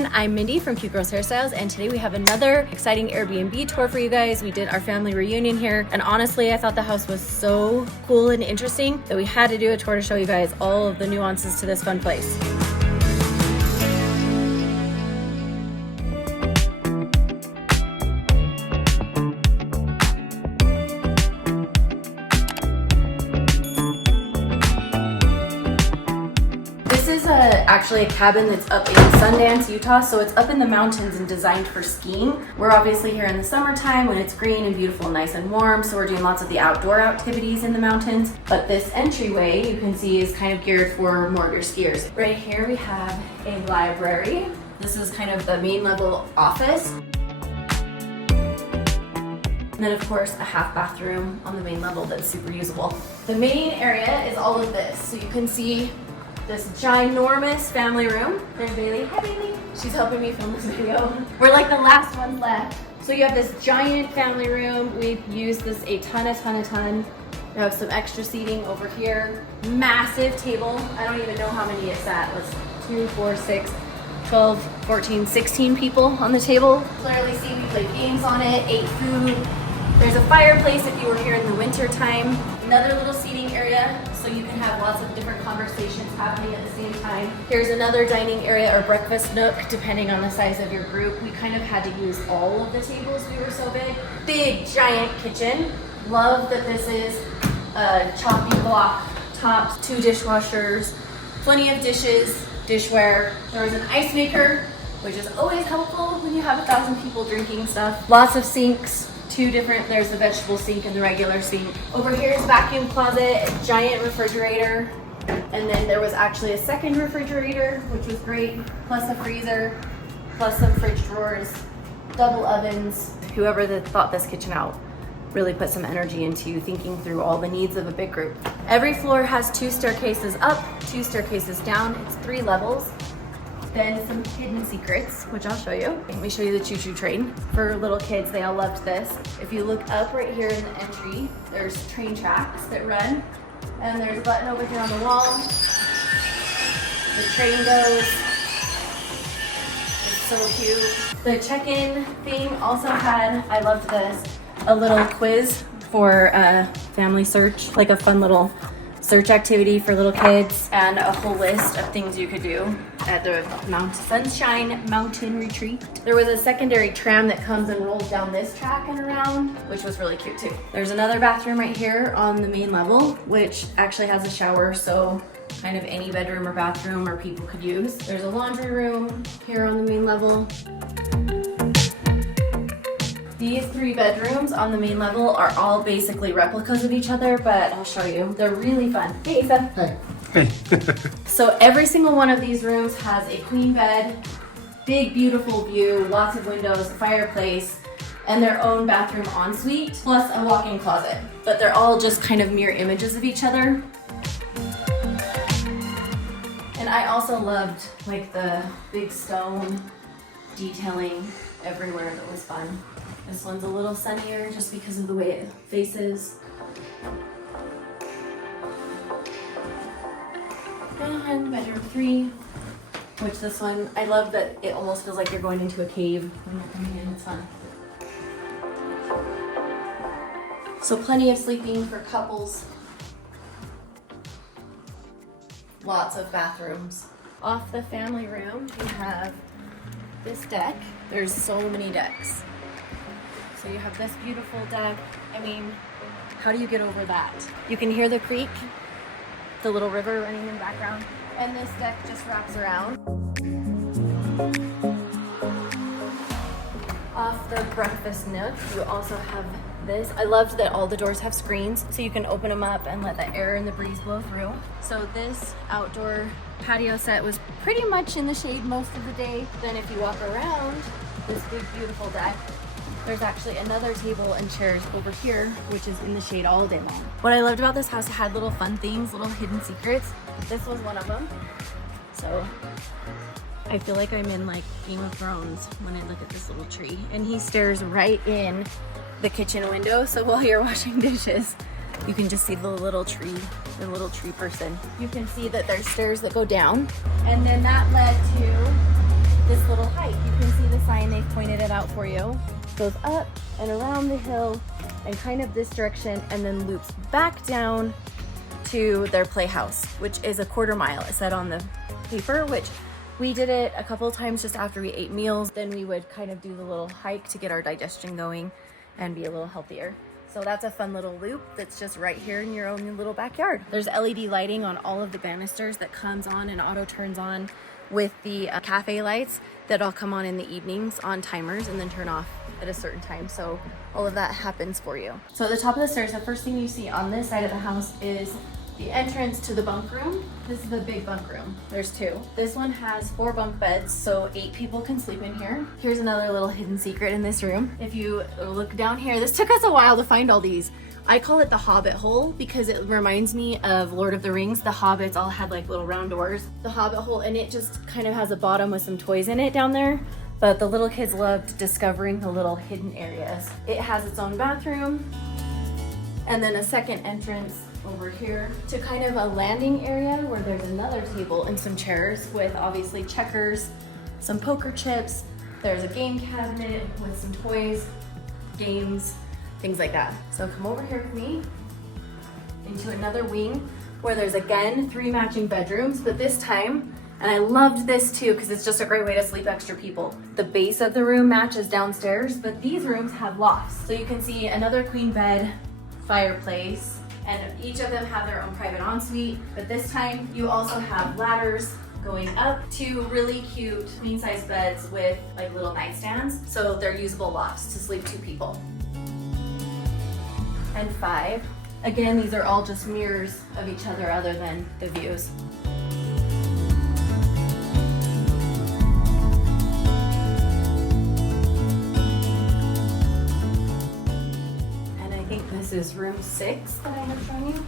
everyone, I'm Mindy from Cute Girls Hairstyles, and today we have another exciting Airbnb tour for you guys. We did our family reunion here, and honestly, I thought the house was so cool and interesting that we had to do a tour to show you guys all of the nuances to this fun place. This is actually a cabin that's up in Sundance, Utah, so it's up in the mountains and designed for skiing. We're obviously here in the summertime when it's green and beautiful and nice and warm, so we're doing lots of the outdoor activities in the mountains. But this entryway, you can see, is kind of geared for more of your skiers. Right here we have a library. This is kind of the main level office. And then of course a half bathroom on the main level that's super usable. The main area is all of this, so you can see this ginormous family room. There's Bailey. Hi, Bailey. She's helping me film this video. We're like the last ones left. So you have this giant family room. We've used this a ton. We have some extra seating over here. Massive table. I don't even know how many it's at. Let's 2, 4, 6, 12, 14, 16 people on the table. Clearly see we played games on it, ate food. There's a fireplace if you were here in the winter time. Another little seating area so you can have lots of different conversations happening at the same time. Here's another dining area or breakfast nook depending on the size of your group. We kind of had to use all of the tables, we were so big. Big giant kitchen. Love that this is a chopping block tops, 2 dishwashers, plenty of dishes, dishware. There was an ice maker, which is always helpful when you have 1,000 people drinking stuff. Lots of sinks. 2 different, there's the vegetable sink and the regular sink. Over here is vacuum closet, a giant refrigerator, and then there was actually a second refrigerator, which was great, plus a freezer, plus some fridge drawers, double ovens. Whoever thought this kitchen out really put some energy into thinking through all the needs of a big group. Every floor has 2 staircases up, 2 staircases down. It's 3 levels. Then some hidden secrets, which I'll show you. Let me show you the choo-choo train. For little kids, they all loved this. If you look up right here in the entry, there's train tracks that run. And there's a button over here on the wall. The train goes. It's so cute. The check-in thing also had, I loved this, a little quiz for family search, like a fun little search activity for little kids, and a whole list of things you could do at the Mount Sunshine Mountain Retreat. There was a secondary tram that comes and rolls down this track and around, which was really cute too. There's another bathroom right here on the main level, which actually has a shower, so kind of any bedroom or bathroom or people could use. There's a laundry room here on the main level. These 3 bedrooms on the main level are all basically replicas of each other, but I'll show you. They're really fun. Hey, Ethan. Hey. Hey. So every single one of these rooms has a queen bed, big beautiful view, lots of windows, fireplace, and their own bathroom ensuite, plus a walk-in closet. But they're all just kind of mirror images of each other. And I also loved like the big stone detailing everywhere. That was fun. This one's a little sunnier just because of the way it faces. And bedroom 3, which this one, I love that it almost feels like you're going into a cave when you're coming in. It's fun. So plenty of sleeping for couples. Lots of bathrooms. Off the family room, we have this deck. There's so many decks. So you have this beautiful deck. I mean, how do you get over that? You can hear the creek, the little river running in the background, and this deck just wraps around. Off the breakfast nook, you also have this. I loved that all the doors have screens, so you can open them up and let the air and the breeze blow through. So this outdoor patio set was pretty much in the shade most of the day. Then if you walk around this big, beautiful deck, there's actually another table and chairs over here, which is in the shade all day long. What I loved about this house, it had little fun things, little hidden secrets. This was one of them. So I feel like I'm in like Game of Thrones when I look at this little tree. And he stares right in the kitchen window. So while you're washing dishes, you can just see the little tree person. You can see that there's stairs that go down. And then that led to this little I pointed it out for you. Goes up and around the hill and kind of this direction, and then loops back down to their playhouse, which is a 1/4 mile. It said on the paper, which we did it a couple of times just after we ate meals. Then we would kind of do the little hike to get our digestion going and be a little healthier. So that's a fun little loop that's just right here in your own little backyard. There's LED lighting on all of the banisters that comes on and auto turns on with the cafe lights that all come on in the evenings on timers and then turn off at a certain time. So all of that happens for you. So at the top of the stairs, the first thing you see on this side of the house is the entrance to the bunk room. This is the big bunk room. There's 2. This one has 4 bunk beds, so 8 people can sleep in here. Here's another little hidden secret in this room. If you look down here, this took us a while to find all these. I call it the Hobbit hole because it reminds me of Lord of the Rings. The Hobbits all had like little round doors. The Hobbit hole, and it just kind of has a bottom with some toys in it down there. But the little kids loved discovering the little hidden areas. It has its own bathroom and then a second entrance over here to kind of a landing area where there's another table and some chairs with obviously checkers, some poker chips. There's a game cabinet with some toys, games, things like that. So come over here with me into another wing where there's again 3 matching bedrooms, but this time, and I loved this too because it's just a great way to sleep extra people. The base of the room matches downstairs, but these rooms have lofts. So you can see another queen bed, fireplace, and each of them have their own private ensuite. But this time you also have ladders going up to really cute queen size beds with like little nightstands. So they're usable lofts to sleep 2 people. And 5. Again, these are all just mirrors of each other than the views. And I think this is room 6 that I have shown you.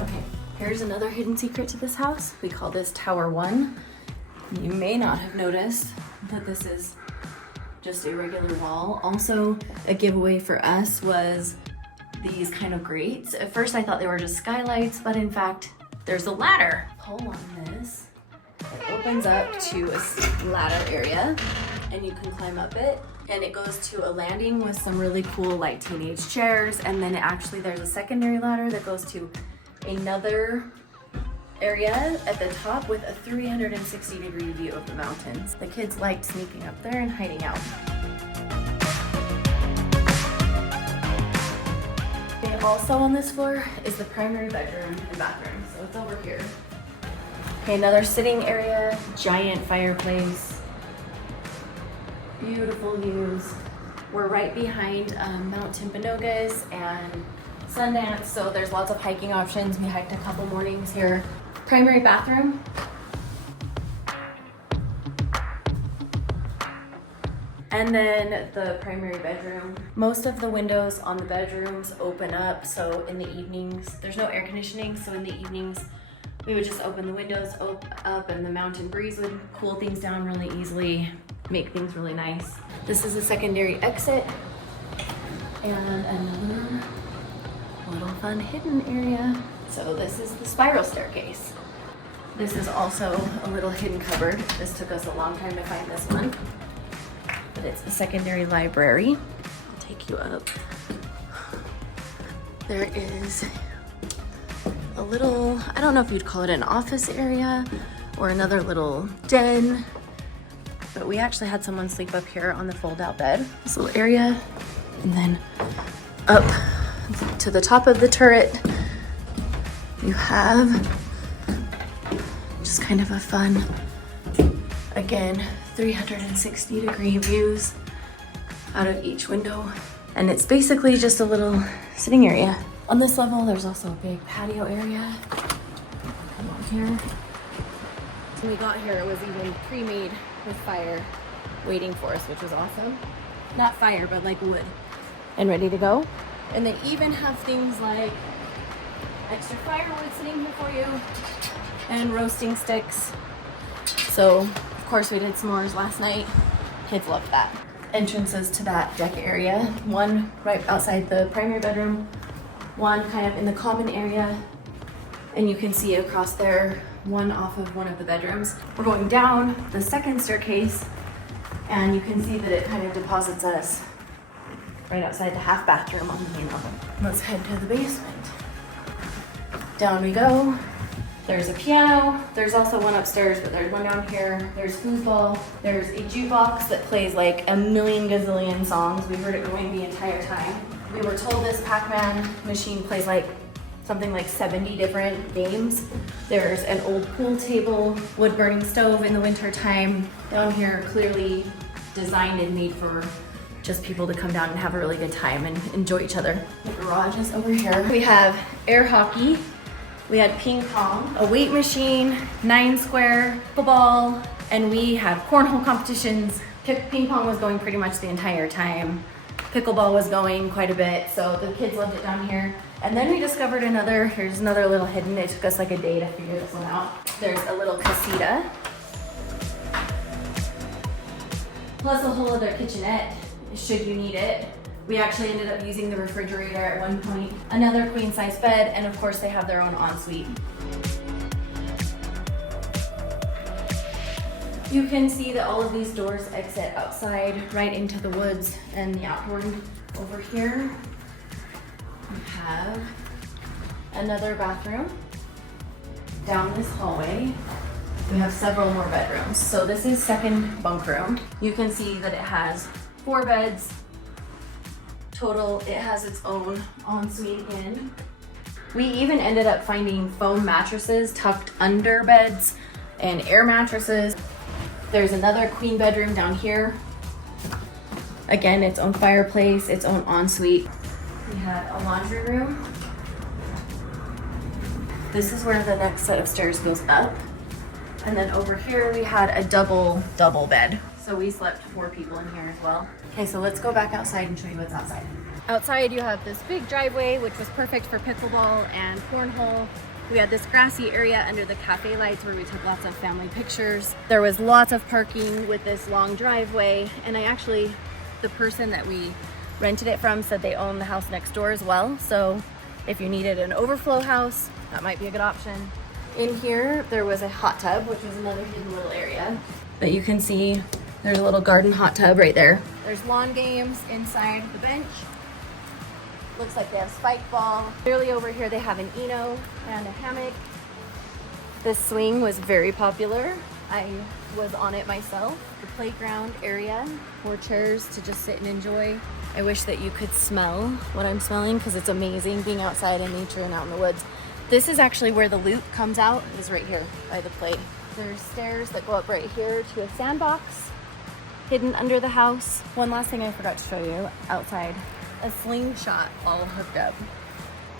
Okay, here's another hidden secret to this house. We call this Tower 1. You may not have noticed that this is just a regular wall. Also, a giveaway for us was these kind of grates. At first I thought they were just skylights, but in fact, there's a ladder. Pull on this, it opens up to a ladder area and you can climb up it. And it goes to a landing with some really cool like teenage chairs. And then actually there's a secondary ladder that goes to another area at the top with a 360-degree view of the mountains. The kids liked sneaking up there and hiding out. Okay, also on this floor is the primary bedroom and bathroom, so it's over here. Okay, another sitting area, giant fireplace, beautiful views. We're right behind Mount Timpanogos and Sundance, so there's lots of hiking options. We hiked a couple mornings here. Primary bathroom. And then the primary bedroom. Most of the windows on the bedrooms open up, so in the evenings, there's no air conditioning, so in the evenings, we would just open the windows up and the mountain breeze would cool things down really easily, make things really nice. This is a secondary exit and another little fun hidden area. So this is the spiral staircase. This is also a little hidden cupboard. This took us a long time to find this one, but it's the secondary library. I'll take you up. There is a little, I don't know if you'd call it an office area or another little den, but we actually had someone sleep up here on the fold-out bed. This little area, and then up to the top of the turret, you have just kind of a fun, again, 360-degree views out of each window. And it's basically just a little sitting area. On this level, there's also a big patio area. Come on here. When we got here, it was even pre-made with fire waiting for us, which was awesome. Not fire, but like wood. And ready to go. And they even have things like extra firewood sitting here for you and roasting sticks. So, of course, we did s'mores last night. Kids loved that. Entrances to that deck area. One right outside the primary bedroom, one kind of in the common area, and you can see across there, one off of one of the bedrooms. We're going down the second staircase, and you can see that it kind of deposits us right outside the half bathroom on the main level. Let's head to the basement. Down we go. There's a piano. There's also one upstairs, but there's one down here. There's foosball. There's a jukebox that plays like a million gazillion songs. We heard it going the entire time. We were told this Pac-Man machine plays like something like 70 different games. There's an old pool table, wood burning stove in the winter time. Down here, clearly designed and made for just people to come down and have a really good time and enjoy each other. The garage is over here. We have air hockey. We had ping pong, a weight machine, 9 square, pickleball, and we had cornhole competitions. Ping pong was going pretty much the entire time. Pickleball was going quite a bit, so the kids loved it down here. And then we discovered here's another little hidden. It took us like a day to figure this one out. There's a little casita, plus a whole other kitchenette, should you need it. We actually ended up using the refrigerator at one point, another queen size bed, and of course they have their own ensuite. You can see that all of these doors exit outside right into the woods and the outward. Over here, we have another bathroom. Down this hallway, we have several more bedrooms. So this is second bunk room. You can see that it has 4 beds. Total, it has its own ensuite in. We even ended up finding foam mattresses tucked under beds and air mattresses. There's another queen bedroom down here. Again, its own fireplace, its own ensuite. We had a laundry room. This is where the next set of stairs goes up. And then over here we had a double bed. So we slept 4 people in here as well. Okay, so let's go back outside and show you what's outside. Outside you have this big driveway, which was perfect for pickleball and cornhole. We had this grassy area under the cafe lights where we took lots of family pictures. There was lots of parking with this long driveway, and the person that we rented it from said they own the house next door as well. So if you needed an overflow house, that might be a good option. In here, there was a hot tub, which was another hidden little area. But you can see there's a little garden hot tub right there. There's lawn games inside the bench. Looks like they have spike ball. Clearly over here they have an Eno and a hammock. This swing was very popular. I was on it myself. The playground area, 4 chairs to just sit and enjoy. I wish that you could smell what I'm smelling because it's amazing being outside in nature and out in the woods. This is actually where the loop comes out, is right here by the plate. There's stairs that go up right here to a sandbox hidden under the house. One last thing I forgot to show you outside, a slingshot all hooked up,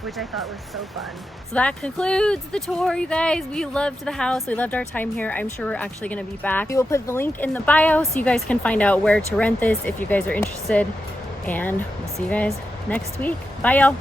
which I thought was so fun. So that concludes the tour, you guys. We loved the house. We loved our time here. I'm sure we're actually gonna be back. We will put the link in the bio so you guys can find out where to rent this if you guys are interested. And we'll see you guys next week. Bye, y'all.